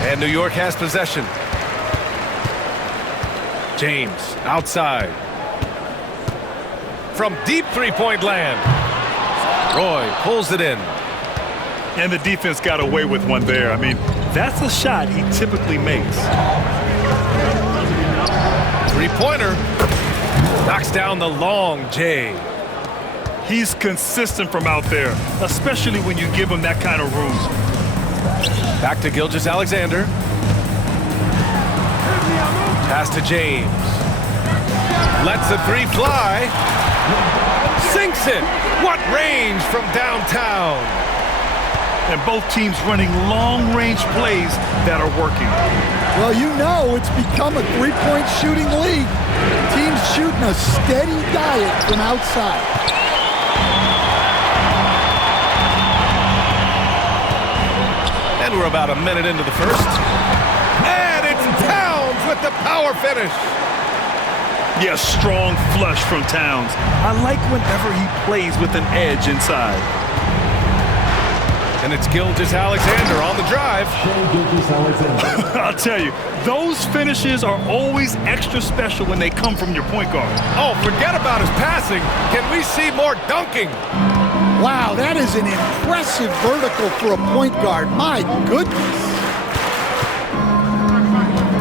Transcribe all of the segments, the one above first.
And New York has possession. James outside. From deep three-point land. Roy pulls it in. And the defense got away with one there. I mean, that's a shot he typically makes. Three-pointer. Knocks down the long J. He's consistent from out there, especially when you give him that kind of room. Back to Gilgeous-Alexander. Pass to James. Lets the three fly. Sinks it. What range from downtown. And both teams running long-range plays that are working. Well, you know it's become a three-point shooting league. Teams shooting a steady diet from outside. And we're about a minute into the first. And it's Towns with the power finish. Yeah, strong flush from Towns. I like whenever he plays with an edge inside. And it's Gilgeous-Alexander on the drive. I'll tell you, those finishes are always extra special when they come from your point guard. Oh, forget about his passing. Can we see more dunking? Wow, that is an impressive vertical for a point guard. My goodness.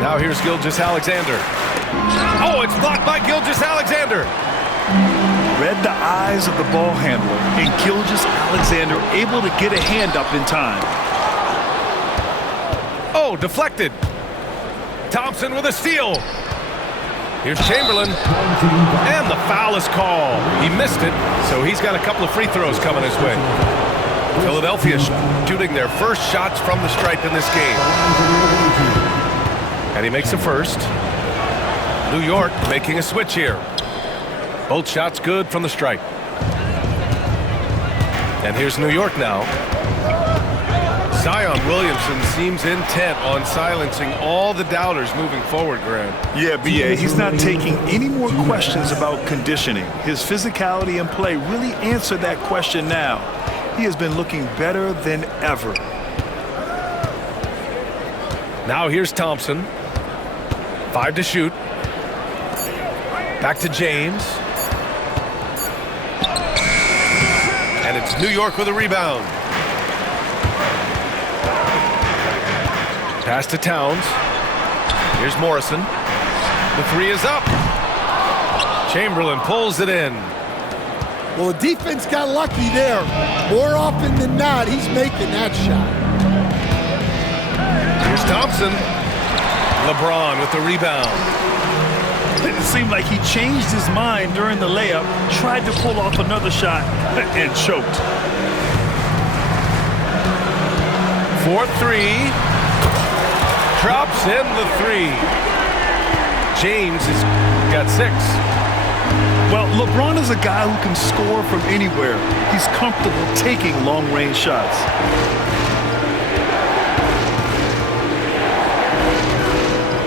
Now here's Gilgeous-Alexander. Oh, it's blocked by Gilgeous-Alexander. Read the eyes of the ball handler, and Gilgeous-Alexander able to get a hand up in time. Oh, deflected. Thompson with a steal. Here's Chamberlain. And the foul is called. He missed it, so he's got a couple of free throws coming his way. Philadelphia shooting their first shots from the stripe in this game. And he makes the first. New York making a switch here. Both shots good from the stripe. And here's New York now. Zion Williamson seems intent on silencing all the doubters moving forward, Graham. Yeah, B.A., he's not taking any more questions about conditioning. His physicality and play really answer that question now. He has been looking better than ever. Now here's Thompson. 5 to shoot. Back to James. And it's New York with a rebound. Pass to Towns. Here's Morrison. The three is up. Chamberlain pulls it in. Well, the defense got lucky there. More often than not, he's making that shot. Here's Thompson. LeBron with the rebound. It seemed like he changed his mind during the layup, tried to pull off another shot, and choked. 4-3. Drops in the three. James has got 6. Well, LeBron is a guy who can score from anywhere. He's comfortable taking long-range shots.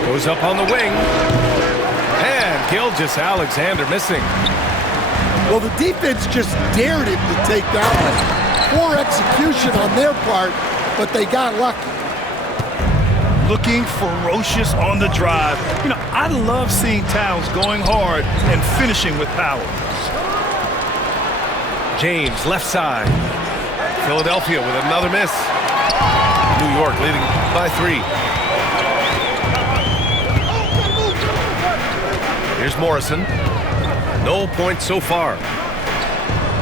Goes up on the wing. And Gilgeous-Alexander missing. Well, the defense just dared him to take that one. Poor execution on their part, but they got lucky. Looking ferocious on the drive. You know, I love seeing Towns going hard and finishing with power. James, left side. Philadelphia with another miss. New York leading by 3. Here's Morrison. No points so far.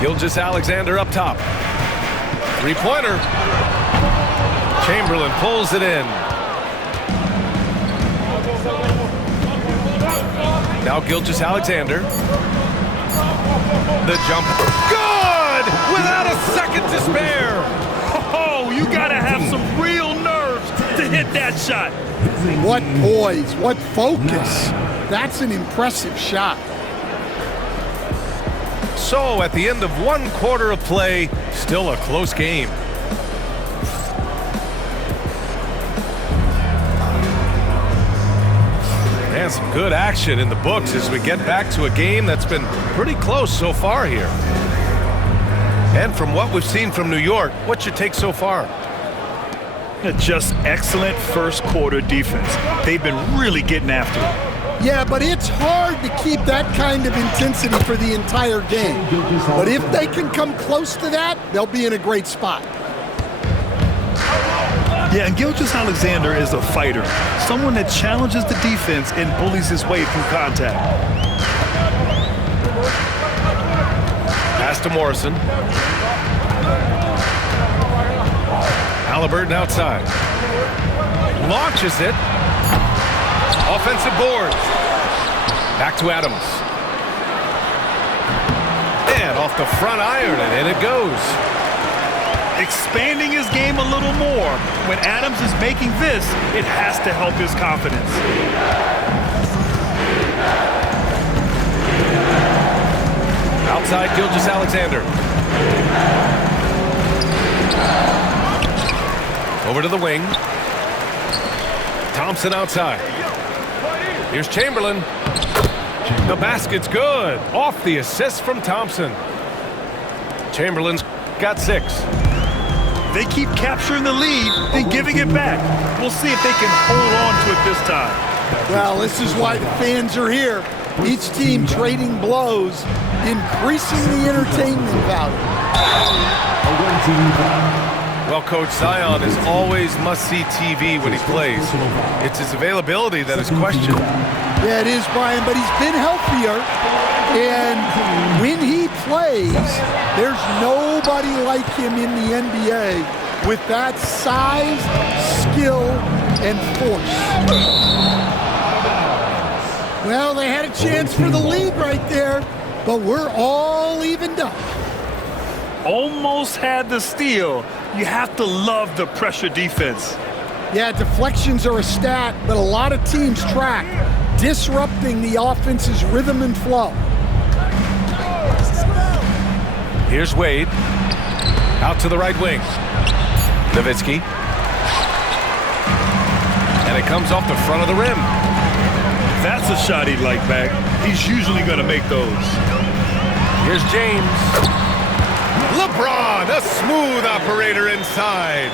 Gilgeous-Alexander up top. Three-pointer. Chamberlain pulls it in. Now Gilgeous-Alexander. The jump. Good! Without a second to spare. Oh, you gotta have some real nerves to hit that shot. What poise, what focus. That's an impressive shot. So at the end of 1 quarter of play, still a close game. And some good action in the books as we get back to a game that's been pretty close so far here. And from what we've seen from New York, what's your take so far? Just excellent first quarter defense. They've been really getting after it. Yeah, but it's hard to keep that kind of intensity for the entire game. But if they can come close to that, they'll be in a great spot. Yeah, and Gilgeous-Alexander is a fighter, someone that challenges the defense and bullies his way through contact. Pass to Morrison. Halliburton outside. Launches it. Offensive boards. Back to Adams. And off the front iron, and in it goes. Expanding his game a little more. When Adams is making this, it has to help his confidence. Outside Gilgeous-Alexander. Over to the wing. Thompson outside. Here's Chamberlain. The basket's good. Off the assist from Thompson. Chamberlain's got 6. They keep capturing the lead and giving it back. We'll see if they can hold on to it this time. Well, this is why the fans are here. Each team trading blows, increasing the entertainment value. Well, Coach, Zion is always must-see TV when he plays. It's his availability that is questioned. Yeah, it is, Brian, but he's been healthier. And when he plays, there's nobody like him in the NBA with that size, skill, and force. Well, they had a chance for the lead right there, but we're all evened up. Almost had the steal. You have to love the pressure defense. Yeah, deflections are a stat, but a lot of teams track, disrupting the offense's rhythm and flow. Here's Wade. Out to the right wing. Nowitzki. And it comes off the front of the rim. That's a shot he'd like back. He's usually going to make those. Here's James. LeBron, a smooth operator inside.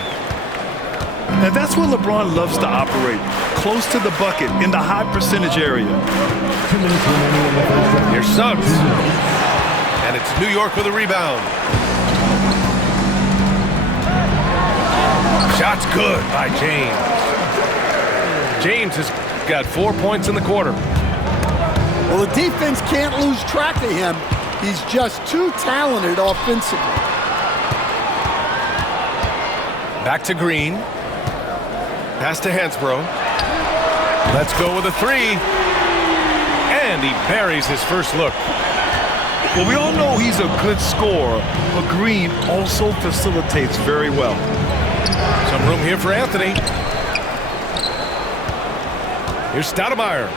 And that's where LeBron loves to operate, close to the bucket in the high percentage area. Here's Suggs. And it's New York with a rebound. Shot's good by James. James has got 4 points in the quarter. Well, the defense can't lose track of him. He's just too talented offensively. Back to Green. Pass to Hansbrough. Let's go with a 3. And he buries his first look. Well, we all know he's a good scorer, but Green also facilitates very well. Some room here for Anthony. Here's Stoudemire.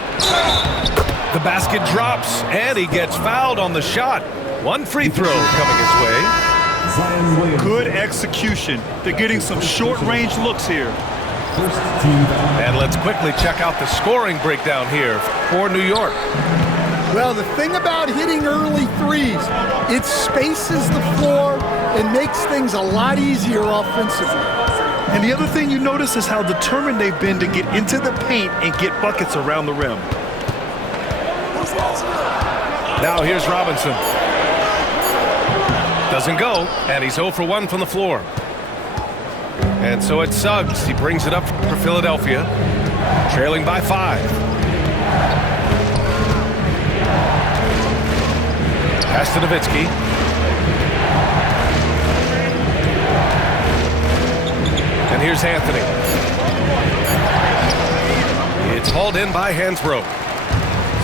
The basket drops, and he gets fouled on the shot. 1 free throw coming his way. Good execution. They're getting some short-range looks here. And let's quickly check out the scoring breakdown here for New York. Well, the thing about hitting early threes, it spaces the floor and makes things a lot easier offensively. And the other thing you notice is how determined they've been to get into the paint and get buckets around the rim. Now here's Robinson. Doesn't go, and he's 0 for 1 from the floor. And so it's Suggs. He brings it up for Philadelphia, trailing by 5. Pass to Nowitzki. And here's Anthony. It's hauled in by Hansbrough.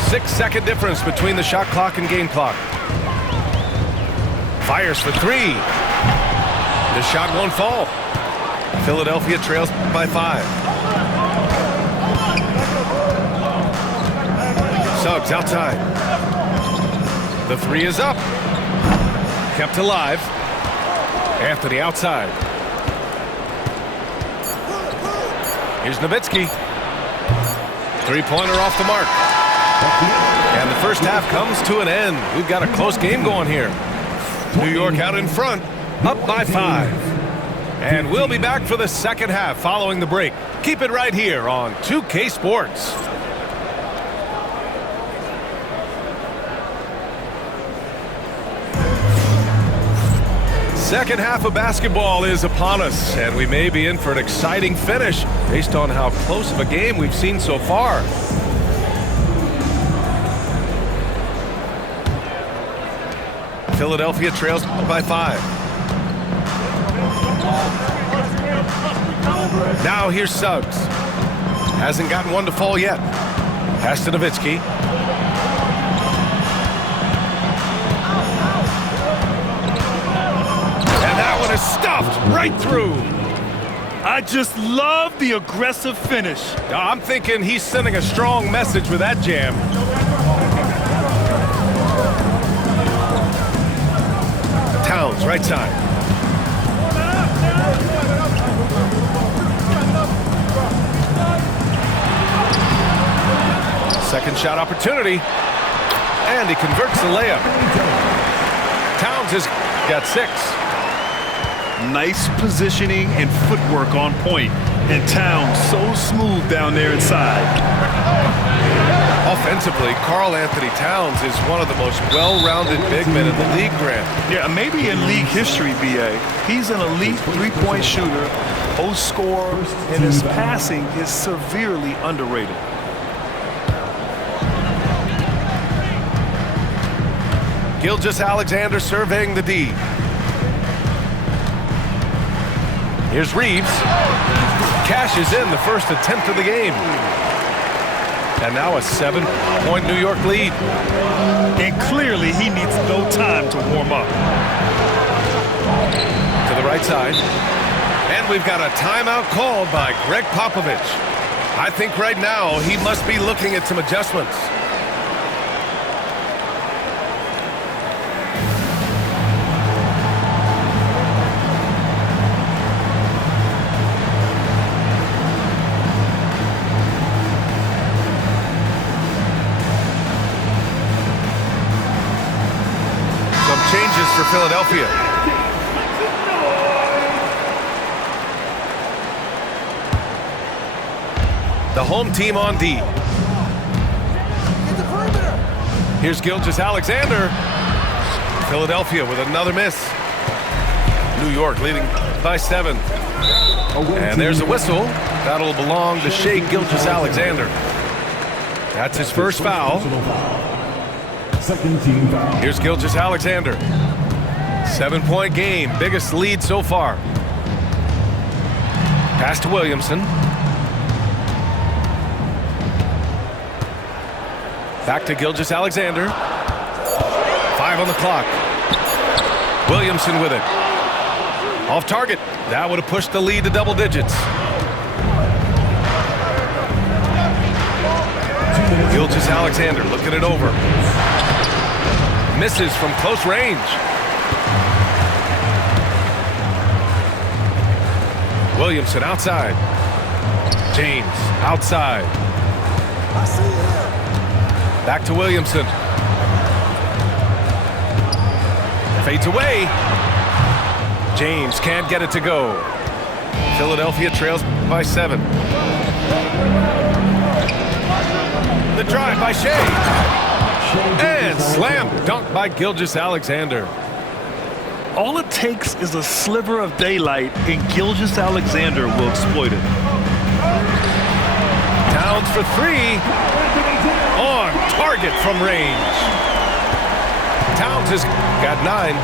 6-second difference between the shot clock and game clock. Fires for 3. The shot won't fall. Philadelphia trails by 5. Suggs outside. The 3 is up. Kept alive. Anthony outside. Here's Nowitzki. 3-pointer off the mark. And the first half comes to an end. We've got a close game going here. New York out in front, up by 5. And we'll be back for the second half following the break. Keep it right here on 2K Sports. Second half of basketball is upon us, and we may be in for an exciting finish based on how close of a game we've seen so far. Philadelphia trails by 5. Now here's Suggs. Hasn't gotten one to fall yet. Pass to Nowitzki. And that one is stuffed right through. I just love the aggressive finish. I'm thinking he's sending a strong message with that jam. Towns, right side. Second shot opportunity. And he converts the layup. Towns has got 6. Nice positioning and footwork on point. And Towns so smooth down there inside. Offensively, Karl Anthony Towns is one of the most well-rounded big men in the league, Grant. Yeah, maybe in league history, B.A. He's an elite three-point shooter, post scorer, and his passing is severely underrated. Gilgeous-Alexander surveying the D. Here's Reeves. Cashes in the first attempt of the game. And now a 7-point New York lead. And clearly he needs no time to warm up. To the right side. And we've got a timeout called by Greg Popovich. I think right now he must be looking at some adjustments. Changes for Philadelphia. The home team on D. Here's Gilgeous-Alexander. Philadelphia with another miss. New York leading by 7. And there's a whistle. That'll belong to Shai Gilgeous-Alexander. That's his first foul. Here's Gilgeous-Alexander. 7-point game, biggest lead so far. Pass to Williamson. Back to Gilgeous-Alexander. 5 on the clock. Williamson with it. Off target. That would have pushed the lead to double digits. Gilgeous-Alexander looking it over. Misses from close range. Williamson outside. James outside. Back to Williamson. Fades away. James can't get it to go. Philadelphia trails by 7. The drive by Shai. And slam dunk by Gilgeous-Alexander. All it takes is a sliver of daylight, and Gilgeous-Alexander will exploit it. Towns for 3. On target from range. Towns has got 9.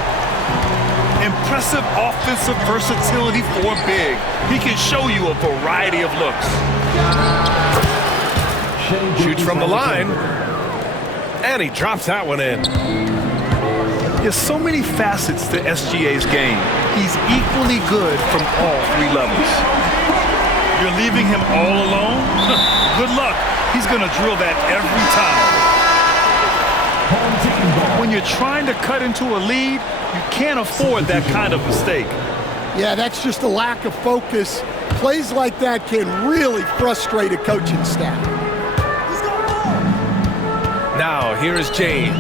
Impressive offensive versatility for big. He can show you a variety of looks. Shoots from the line. And he drops that one in. There's so many facets to SGA's game. He's equally good from all 3 levels. You're leaving him all alone? Good luck. He's going to drill that every time. When you're trying to cut into a lead, you can't afford that kind of mistake. Yeah, that's just a lack of focus. Plays like that can really frustrate a coaching staff. Now, here is James.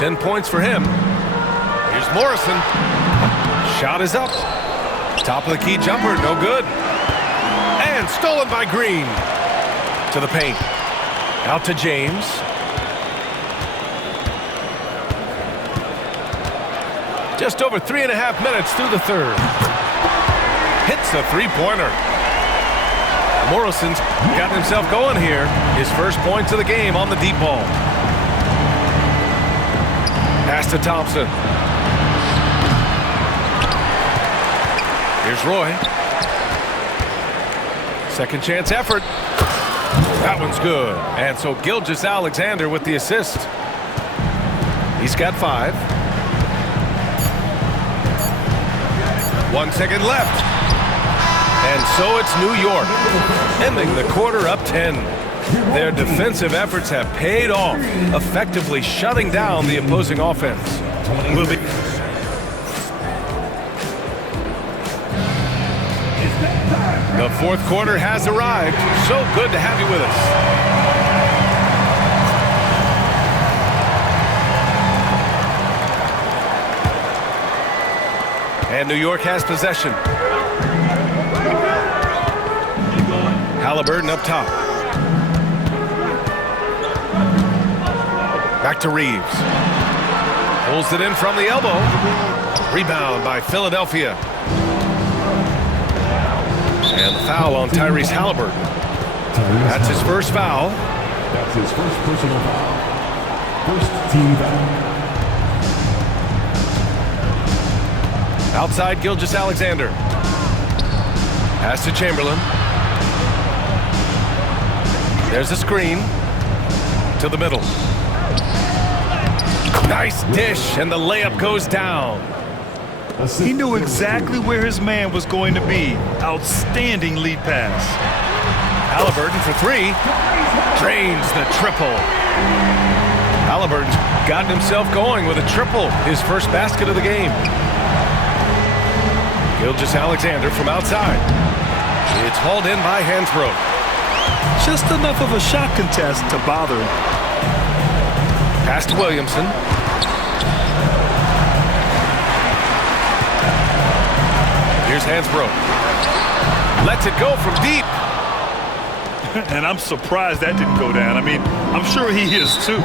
10 points for him. Here's Morrison. Shot is up. Top of the key jumper, no good. And stolen by Green. To the paint. Out to James. Just over 3.5 minutes through the third. Hits the three-pointer. Morrison's got himself going here. His first points of the game on the deep ball. Pass to Thompson. Here's Roy. Second chance effort. That one's good. And so Gilgeous-Alexander with the assist. He's got 5. 1 second left. And so it's New York, ending the quarter up 10. Their defensive efforts have paid off, effectively shutting down the opposing offense. The fourth quarter has arrived. So good to have you with us. And New York has possession. Halliburton up top. Back to Reeves. Pulls it in from the elbow. Rebound by Philadelphia. And the foul on Tyrese Halliburton. That's his first foul. That's his first personal foul. First team foul. Outside Gilgeous-Alexander. Pass to Chamberlain. There's a screen. To the middle. Nice dish, and the layup goes down. He knew exactly where his man was going to be. Outstanding lead pass. Halliburton for 3. Drains the triple. Halliburton's gotten himself going with a triple. His first basket of the game. Gilgeous-Alexander from outside. It's hauled in by Hansbrough. Just enough of a shot contest to bother him. Pass to Williamson. Here's Hansbrough. Lets it go from deep. And I'm surprised that didn't go down. I mean, I'm sure he is too.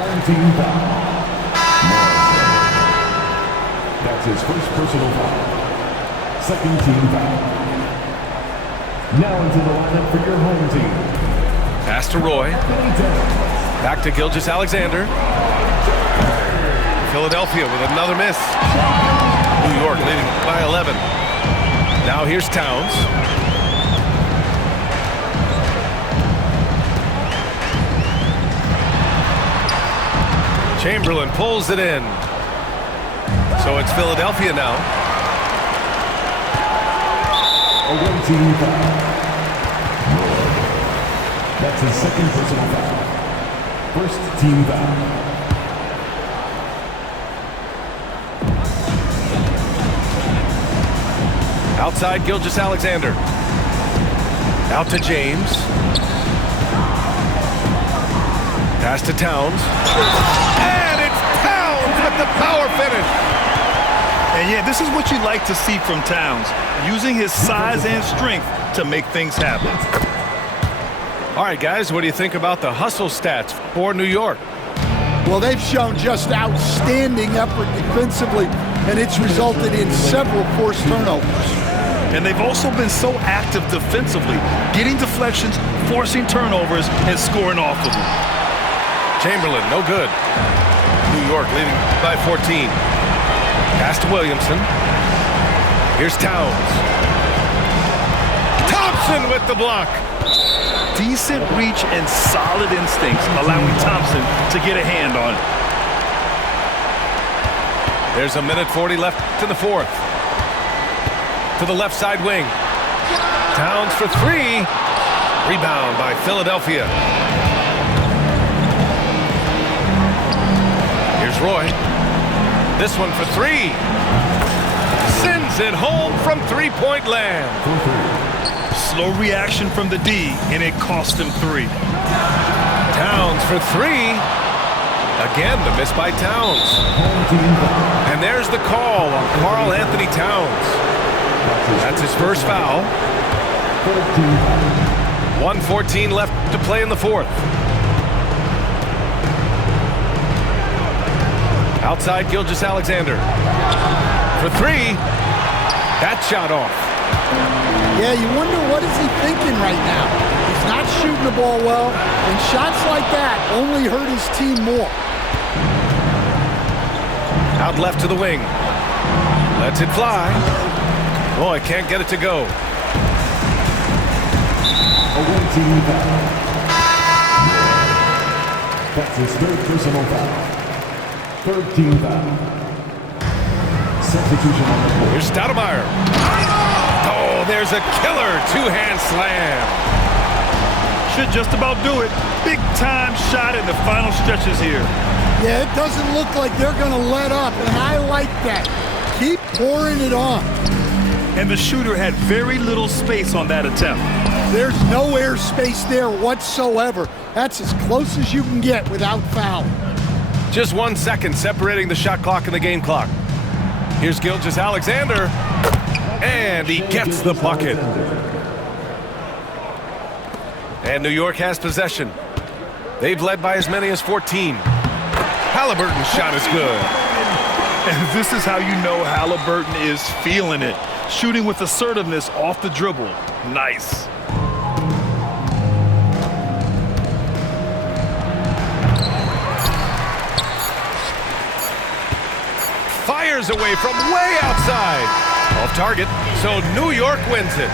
That's his first personal foul. Second team foul. Now into the lineup for your home team. Pass to Roy. Back to Gilgeous-Alexander. Philadelphia with another miss. New York leading by 11. Now here's Towns. Chamberlain pulls it in. So it's Philadelphia now. A one-team foul. That's his second personal foul. First team foul. Outside Gilgeous-Alexander. Out to James. Pass to Towns. And it's Towns with the power finish. And yeah, this is what you like to see from Towns. Using his size and strength to make things happen. All right, guys, what do you think about the hustle stats for New York? Well, they've shown just outstanding effort defensively, and it's resulted in several forced turnovers. And they've also been so active defensively, getting deflections, forcing turnovers, and scoring off of them. Chamberlain, no good. New York leading by 14. Pass to Williamson. Here's Towns. Thompson with the block. Decent reach and solid instincts, allowing Thompson to get a hand on it. There's a minute 40 left in the fourth. To the left side wing. Towns for 3. Rebound by Philadelphia. Here's Roy. This one for 3. Sends it home from three-point land. Slow reaction from the D, and it cost him 3. Towns for 3. Again, the miss by Towns. And there's the call on Karl Anthony Towns. That's his first foul. 1:14 left to play in the fourth. Outside Gilgeous-Alexander. For three. That shot off. Yeah, you wonder what is he thinking right now. He's not shooting the ball well, and shots like that only hurt his team more. Out left to the wing. Lets it fly. Boy, can't get it to go. A one-team foul. That's his third personal foul. Third team foul. Substitution on the court. Here's Stoudemire. Oh, there's a killer two-hand slam. Should just about do it. Big time shot in the final stretches here. Yeah, it doesn't look like they're going to let up, and I like that. Keep pouring it on. And the shooter had very little space on that attempt. There's no air space there whatsoever. That's as close as you can get without fouling. Just 1 second separating the shot clock and the game clock. Here's Gilgeous-Alexander, and he gets the bucket. And New York has possession. They've led by as many as 14. Halliburton's shot is good. And this is how you know Halliburton is feeling it. Shooting with assertiveness off the dribble. Nice. Fires away from way outside. Off target, so New York wins it.